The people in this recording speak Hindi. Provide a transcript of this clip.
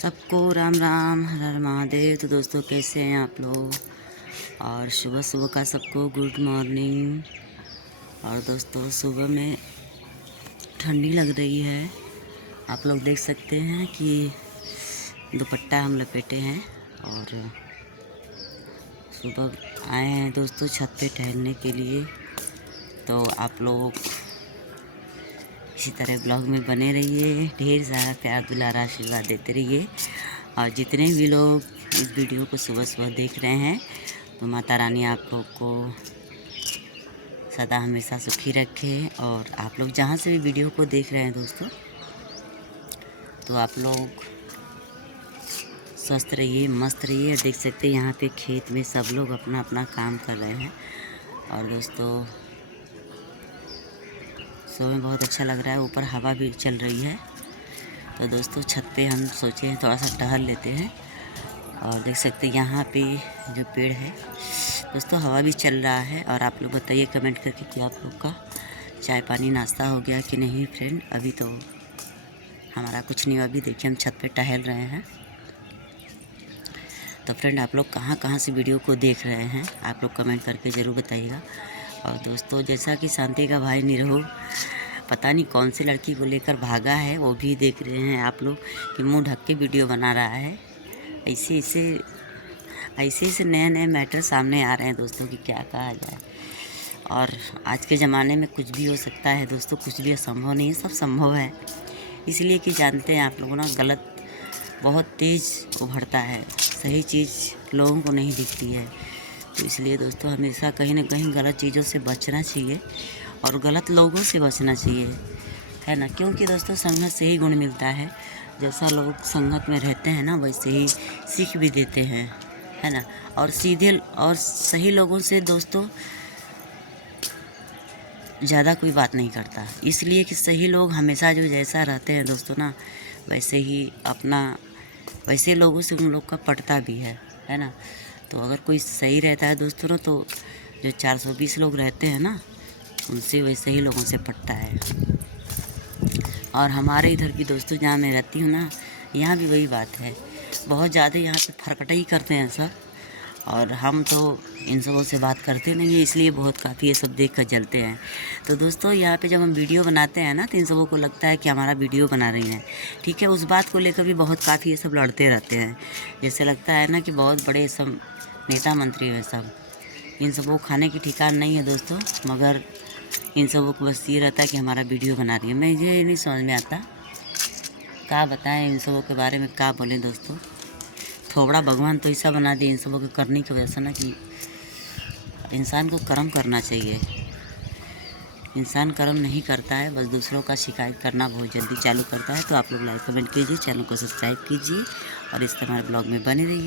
सबको राम राम, हर हर महादेव। तो दोस्तों कैसे हैं आप लोग? और सुबह सुबह का सबको गुड मॉर्निंग। और दोस्तों सुबह में ठंडी लग रही है, आप लोग देख सकते हैं कि दुपट्टा हम लपेटे हैं और सुबह आए हैं दोस्तों छत पे टहलने के लिए। तो आप लोग इसी तरह ब्लॉग में बने रहिए, ढेर सारा प्यार दुलार आशीर्वाद देते रहिए। और जितने भी लोग इस वीडियो को सुबह सुबह देख रहे हैं तो माता रानी आप लोग को सदा हमेशा सुखी रखे। और आप लोग जहाँ से भी वीडियो को देख रहे हैं दोस्तों, तो आप लोग स्वस्थ रहिए, मस्त रहिए। देख सकते हैं यहाँ पे खेत में सब लोग अपना अपना काम कर रहे हैं। और दोस्तों सुबह में बहुत अच्छा लग रहा है, ऊपर हवा भी चल रही है। तो दोस्तों छत पे हम सोचे हैं थोड़ा सा टहल लेते हैं। और देख सकते हैं यहाँ पे जो पेड़ है दोस्तों, हवा भी चल रहा है। और आप लोग बताइए कमेंट करके कि आप लोग का चाय पानी नाश्ता हो गया कि नहीं फ्रेंड। अभी तो हमारा कुछ नहीं हुआ, अभी देखिए हम छत पे टहल रहे हैं। तो फ्रेंड आप लोग कहाँ कहाँ से वीडियो को देख रहे हैं आप लोग कमेंट करके ज़रूर बताइएगा। और दोस्तों जैसा कि शांति का भाई निरहु पता नहीं कौन सी लड़की को लेकर भागा है, वो भी देख रहे हैं आप लोग कि मुंह ढक के वीडियो बना रहा है। ऐसे नए नए मैटर सामने आ रहे हैं दोस्तों कि क्या कहा जाए। और आज के ज़माने में कुछ भी हो सकता है दोस्तों, कुछ भी असंभव नहीं है, सब संभव है। इसलिए कि जानते हैं आप लोगों ना, गलत बहुत तेज़ उभरता है, सही चीज़ लोगों को नहीं दिखती है। तो इसलिए दोस्तों हमेशा कहीं ना कहीं गलत चीज़ों से बचना चाहिए और गलत लोगों से बचना चाहिए, है ना। क्योंकि दोस्तों संगत से ही गुण मिलता है। जैसा लोग संगत में रहते हैं ना, वैसे ही सीख भी देते हैं, है ना। और सीधे और सही लोगों से दोस्तों ज़्यादा कोई बात नहीं करता, इसलिए कि सही लोग हमेशा जो जैसा रहते हैं दोस्तों ना, वैसे ही वैसे लोगों से उन लोग का पटता भी है ना। तो अगर कोई सही रहता है दोस्तों ना, तो जो 420 लोग रहते हैं ना, उनसे वैसे ही लोगों से पटता है। और हमारे इधर की दोस्तों जहाँ मैं रहती हूँ ना, यहाँ भी वही बात है। बहुत ज़्यादा यहाँ पे फरकटाई करते हैं सब, और हम तो इन सबों से बात करते नहीं है, इसलिए बहुत काफ़ी ये सब देख कर जलते हैं। तो दोस्तों यहाँ पे जब हम वीडियो बनाते हैं ना, तो इन सबों को लगता है कि हमारा वीडियो बना रही हैं, ठीक है। उस बात को लेकर भी बहुत काफ़ी ये सब लड़ते रहते हैं। जैसे लगता है ना कि बहुत बड़े सब नेता मंत्री हैं सब। इन सबों को खाने की ठिकान नहीं है दोस्तों, मगर इन सबों को बस ये रहता है कि हमारा वीडियो बना रही है। मैं ये नहीं समझ में आता, क्या बताएं इन सबों के बारे में, क्या बोलें दोस्तों। थोड़ा भगवान तो ऐसा बना दिए इन सबों के करने की वजह से ना, कि इंसान को कर्म करना चाहिए। इंसान कर्म नहीं करता है, बस दूसरों का शिकायत करना बहुत जल्दी चालू करता है। तो आप लोग लाइक कमेंट कीजिए, चैनल को सब्सक्राइब कीजिए और इस तरह हमारे ब्लॉग में बने रहिए।